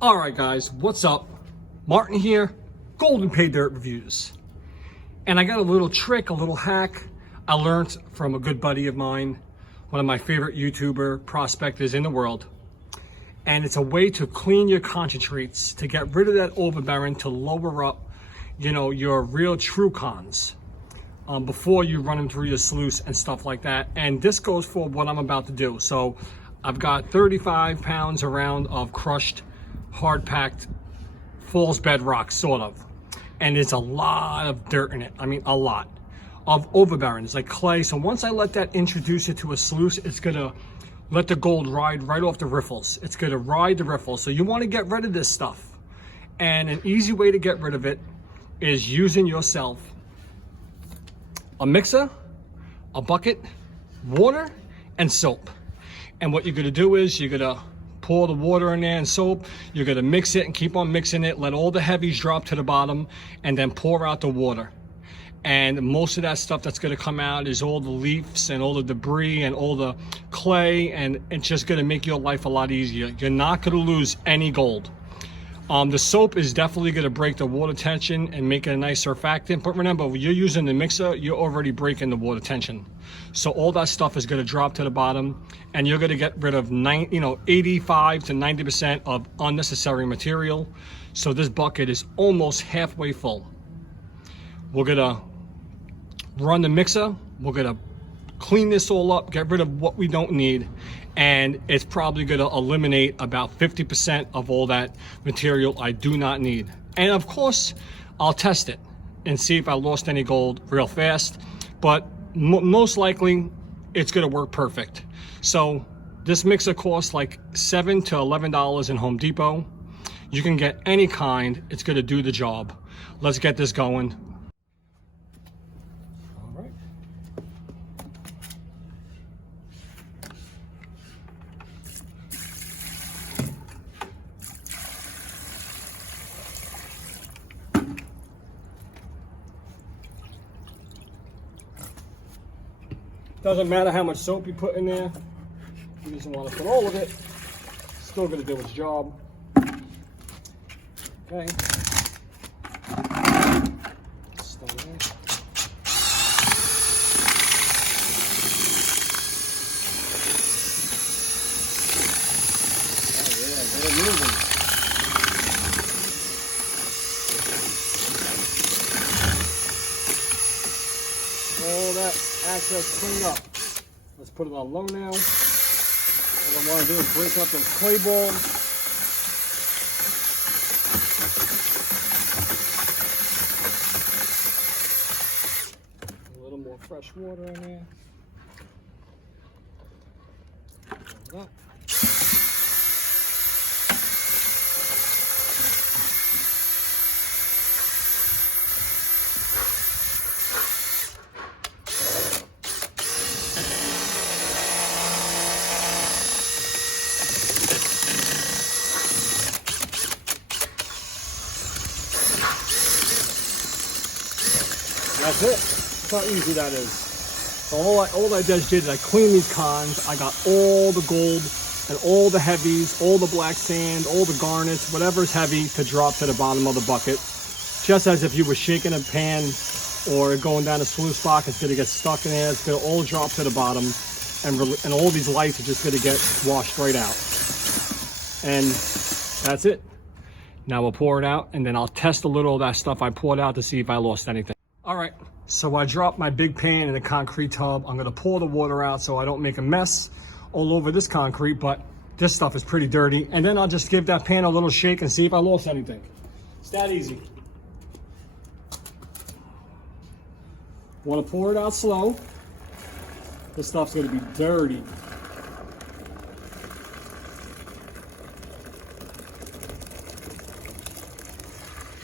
All right, guys, what's up? Martin here, Gold Paydirt Reviews. And I got a little trick, a little hack I learned from a good buddy of mine, one of my favorite YouTuber prospectors in the world. And it's a way to clean your concentrates, to get rid of that overbearing, to lower up, your real true cons before you run them through your sluice and stuff like that. And this goes for what I'm about to do. So I've got 35 pounds around of crushed, hard-packed falls bedrock, sort of. And there's a lot of dirt in it. I mean, a lot of overbearings, like clay. So once I let that introduce it to a sluice, it's gonna let the gold ride right off the riffles. It's gonna ride the riffles. So you wanna get rid of this stuff. And an easy way to get rid of it is using yourself a mixer, a bucket, water, and soap. And what you're gonna do is you're gonna pour the water in there and soap. You're gonna mix it and keep on mixing it. Let all the heavies drop to the bottom and then pour out the water. And most of that stuff that's gonna come out is all the leaves and all the debris and all the clay, and it's just gonna make your life a lot easier. You're not gonna lose any gold. The soap is definitely gonna break the water tension and make it a nice surfactant. But remember, when you're using the mixer, you're already breaking the water tension. So all that stuff is gonna drop to the bottom, and you're gonna get rid of 85 to 90% of unnecessary material. So this bucket is almost halfway full. We're gonna run the mixer. We're gonna clean this all up, get rid of what we don't need, and it's probably gonna eliminate about 50% of all that material I do not need. And of course, I'll test it and see if I lost any gold real fast, but most likely it's gonna work perfect. So this mixer costs like $7 to $11 in Home Depot. You can get any kind, it's gonna do the job. Let's get this going. All right. Doesn't matter how much soap you put in there. You just want to put all of it. Still going to do its job. Okay. Start there. Oh yeah, get it moving. All that access cleaned up. Let's put it on low now. What I want to do is break up those clay balls. A little more fresh water in there. Fill it up. That's it. That's how easy that is. So all I just did is I cleaned these cons. I got all the gold and all the heavies, all the black sand, all the garnets, whatever's heavy to drop to the bottom of the bucket. Just as if you were shaking a pan or going down a sluice box, it's gonna get stuck in there. It's gonna all drop to the bottom, and all these lights are just gonna get washed right out. And that's it. Now we'll pour it out, and then I'll test a little of that stuff I poured out to see if I lost anything. All right, so I dropped my big pan in a concrete tub. I'm gonna pour the water out so I don't make a mess all over this concrete, but this stuff is pretty dirty. And then I'll just give that pan a little shake and see if I lost anything. It's that easy. Wanna pour it out slow. This stuff's gonna be dirty.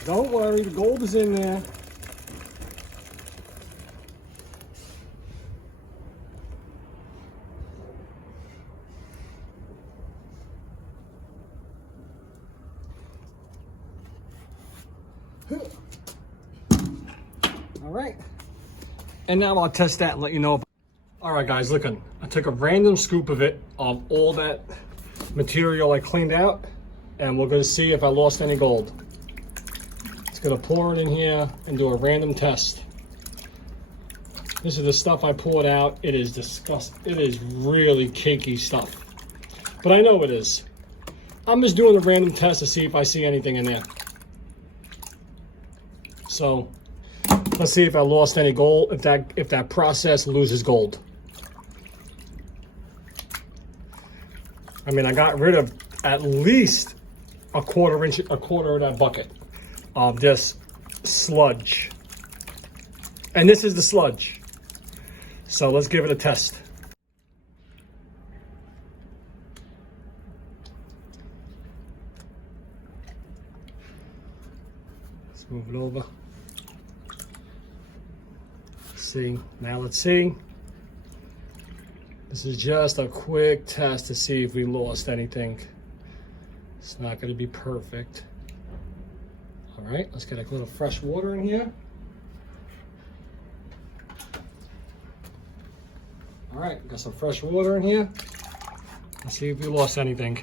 Don't worry, the gold is in there. All right, and now I'll test that and let you know. All right, guys, looking, I took a random scoop of it, of all that material I cleaned out, and we're gonna see if I lost any gold. It's gonna pour it in here and do a random test. This is the stuff I poured out. It is disgusting. It is really cakey stuff, but I know it is. I'm just doing a random test to see if I see anything in there. So let's see if I lost any gold, if that process loses gold. I mean, I got rid of at least a quarter of that bucket of this sludge. And this is the sludge. So let's give it a test. Let's move it over. See, now let's see. This is just a quick test to see if we lost anything. It's not going to be perfect. All right, let's get a little fresh water in here. All right, got some fresh water in here. Let's see if we lost anything.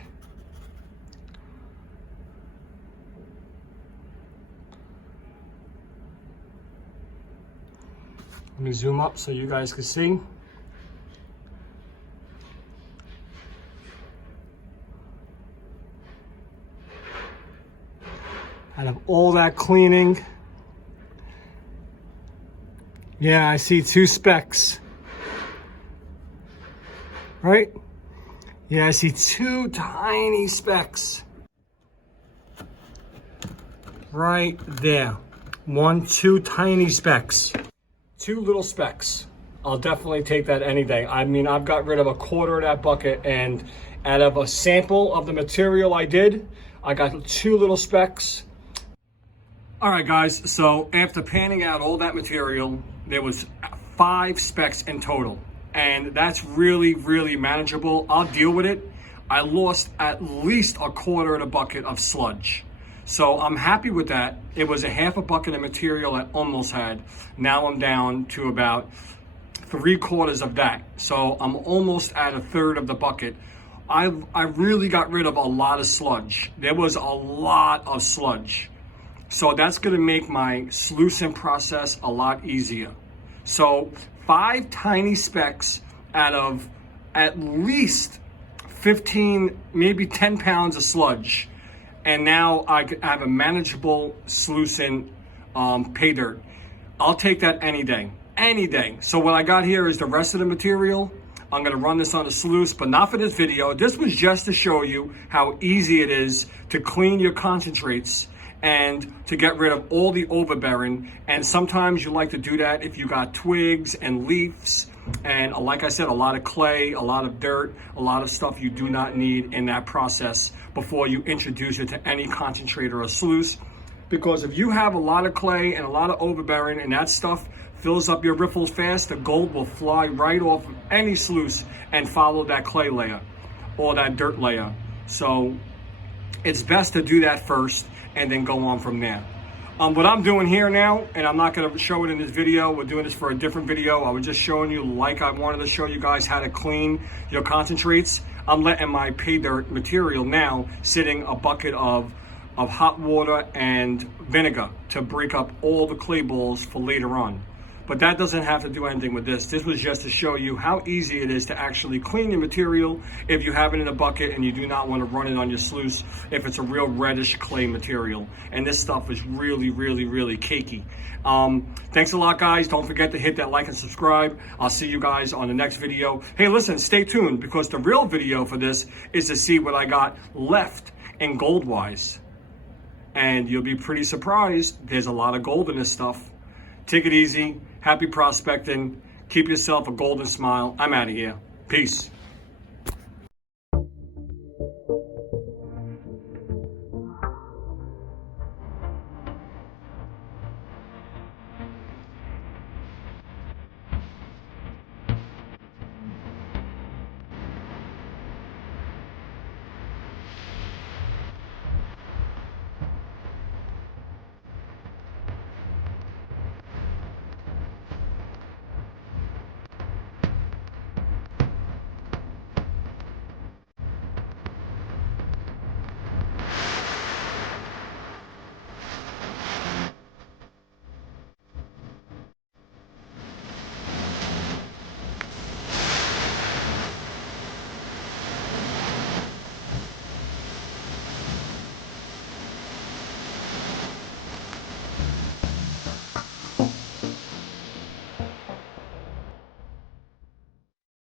Let me zoom up so you guys can see. Out of all that cleaning, yeah, I see 2 specks. Right? Yeah, I see 2 tiny specks. Right there. 2 tiny specks. 2 little specks. I'll definitely take that any day. I mean, I've got rid of a quarter of that bucket, and out of a sample of the material I did, I got 2 little specks. All right, guys, so after panning out all that material, there was 5 specks in total. And that's really, really manageable. I'll deal with it. I lost at least a quarter of the bucket of sludge. So I'm happy with that. It was a half a bucket of material I almost had. Now I'm down to about 3/4 of that. So I'm almost at 1/3 of the bucket. I really got rid of a lot of sludge. There was a lot of sludge. So that's gonna make my sluicing process a lot easier. So 5 tiny specks out of at least 15, maybe 10 pounds of sludge. And now I have a manageable sluicing pay dirt. I'll take that any day, any day. So what I got here is the rest of the material. I'm gonna run this on a sluice, but not for this video. This was just to show you how easy it is to clean your concentrates and to get rid of all the overbearing. And sometimes you like to do that if you got twigs and leaves, and like I said, a lot of clay, a lot of dirt, a lot of stuff you do not need in that process before you introduce it to any concentrate or a sluice. Because if you have a lot of clay and a lot of overbearing and that stuff fills up your riffles fast, the gold will fly right off of any sluice and follow that clay layer or that dirt layer. So it's best to do that first and then go on from there. What I'm doing here now, and I'm not gonna show it in this video, we're doing this for a different video. I was just showing you, like I wanted to show you guys how to clean your concentrates. I'm letting my pay dirt material now sitting a bucket of hot water and vinegar to break up all the clay balls for later on. But that doesn't have to do anything with this. This was just to show you how easy it is to actually clean your material if you have it in a bucket and you do not want to run it on your sluice if it's a real reddish clay material. And this stuff is really, really, really cakey. Thanks a lot, guys. Don't forget to hit that like and subscribe. I'll see you guys on the next video. Hey, listen, stay tuned, because the real video for this is to see what I got left in gold-wise. And you'll be pretty surprised. There's a lot of gold in this stuff. Take it easy. Happy prospecting. Keep yourself a golden smile. I'm out of here. Peace.